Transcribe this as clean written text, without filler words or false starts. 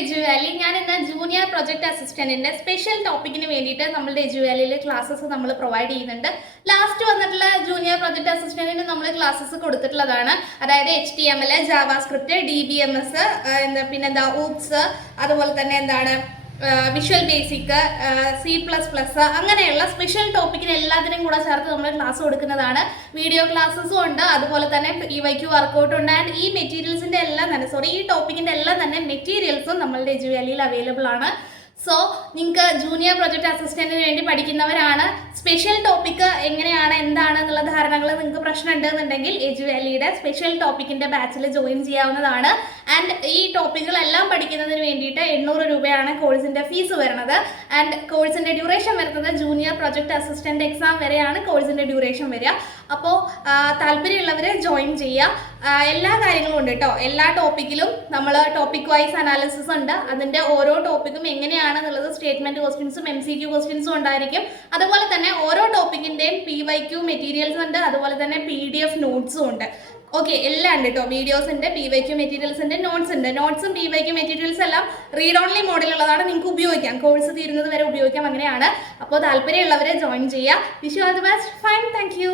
എജുവാലി. ഞാൻ ഇന്ന് junior project അസിസ്റ്റന്റിന്റെ special ടോപ്പിക്കിന് വേണ്ടിയിട്ട് നമ്മളുടെ എജുവാലിയിൽ ക്ലാസ്സസ് നമ്മൾ പ്രൊവൈഡ് ചെയ്യുന്നുണ്ട്. ലാസ്റ്റ് വന്നിട്ടുള്ള ജൂനിയർ പ്രൊജക്ട് അസിസ്റ്റന്റിന് നമ്മൾ ക്ലാസ്സസ് കൊടുത്തിട്ടുള്ളതാണ്. അതായത് HTML, ജാവാസ്ക്രിപ്റ്റ്, DBMS, പിന്നെന്താ ഊപ്സ്, അതുപോലെ തന്നെ എന്താണ് വിഷ്വൽ ബേസിക്, C++, അങ്ങനെയുള്ള സ്പെഷ്യൽ ടോപ്പിക്കിന് എല്ലാത്തിനും കൂടെ ചേർത്ത് നമ്മൾ ക്ലാസ് കൊടുക്കുന്നതാണ്. വീഡിയോ ക്ലാസ്സസും ഉണ്ട്, അതുപോലെ തന്നെ EYQ വർക്കൗട്ട് ഉണ്ട്. ആൻഡ് ഈ മെറ്റീരിയൽസിന്റെ എല്ലാം തന്നെ ഈ ടോപ്പിക്കിന്റെ എല്ലാം തന്നെ മെറ്റീരിയൽസും നമ്മളുടെ എജുവാലിയിൽ അവൈലബിൾ ആണ്. സോ നിങ്ങൾക്ക് ജൂനിയർ പ്രൊജക്ട് അസിസ്റ്റന്റിന് വേണ്ടി പഠിക്കുന്നവരാണ്, സ്പെഷ്യൽ ടോപ്പിക്ക് എങ്ങനെയാണ് എന്താണ് എന്നുള്ള ധാരണകൾ നിങ്ങൾക്ക് പ്രശ്നം ഉണ്ടെന്നുണ്ടെങ്കിൽ എജുവാലിയുടെ സ്പെഷ്യൽ ടോപ്പിക്കിന്റെ ബാച്ചിൽ ജോയിൻ ചെയ്യാവുന്നതാണ്. ആൻഡ് ഈ ടോപ്പിക്കുകളെല്ലാം പഠിക്കുന്നതിന് വേണ്ടിയിട്ട് 800 രൂപയാണ് കോഴ്സിന്റെ ഫീസ് വരുന്നത്. ആൻഡ് കോഴ്സിന്റെ ഡ്യൂറേഷൻ വരുന്നത് ജൂനിയർ പ്രൊജക്ട് അസിസ്റ്റന്റ് എക്സാം വരെയാണ് കോഴ്സിന്റെ ഡ്യൂറേഷൻ വരിക. അപ്പോൾ താല്പര്യമുള്ളവർ ജോയിൻ ചെയ്യുക. എല്ലാ കാര്യങ്ങളും ഉണ്ട് കേട്ടോ. എല്ലാ ടോപ്പിക്കിലും നമ്മൾ ടോപ്പിക് വൈസ് അനാലിസിസ് ഉണ്ട്. അതിന്റെ ഓരോ ടോപ്പിക്കും എങ്ങനെയാണെന്നുള്ളത് സ്റ്റേറ്റ്മെന്റ് ക്വസ്റ്റ്യൻസും MCQ ക്വസ്റ്റ്യൻസും ഉണ്ടായിരിക്കും. അതുപോലെ തന്നെ ഓരോ ടോപ്പിക്കിന്റെയും PYQ മെറ്റീരിയൽസ് ഉണ്ട്, അതുപോലെ തന്നെ PDF നോട്ട്സും ഉണ്ട്. ഓക്കെ, എല്ലാം ഉണ്ട് കേട്ടോ. വീഡിയോസിന്റെ PYQ മെറ്റീരിയൽസിന്റെ നോട്ട്സ് ഉണ്ട്. നോട്ട്സും PYQ മെറ്റീരിയൽസ് എല്ലാം റീഡ് ഓൺലി മോഡിലുള്ളതാണ്, നിങ്ങൾക്ക് ഉപയോഗിക്കാം, കോഴ്സ് തീരുന്നത് വരെ ഉപയോഗിക്കാം. അങ്ങനെയാണ്. അപ്പോൾ താല്പര്യമുള്ളവരെ ജോയിൻ ചെയ്യുക. Wish you all the best. Fine, thank you.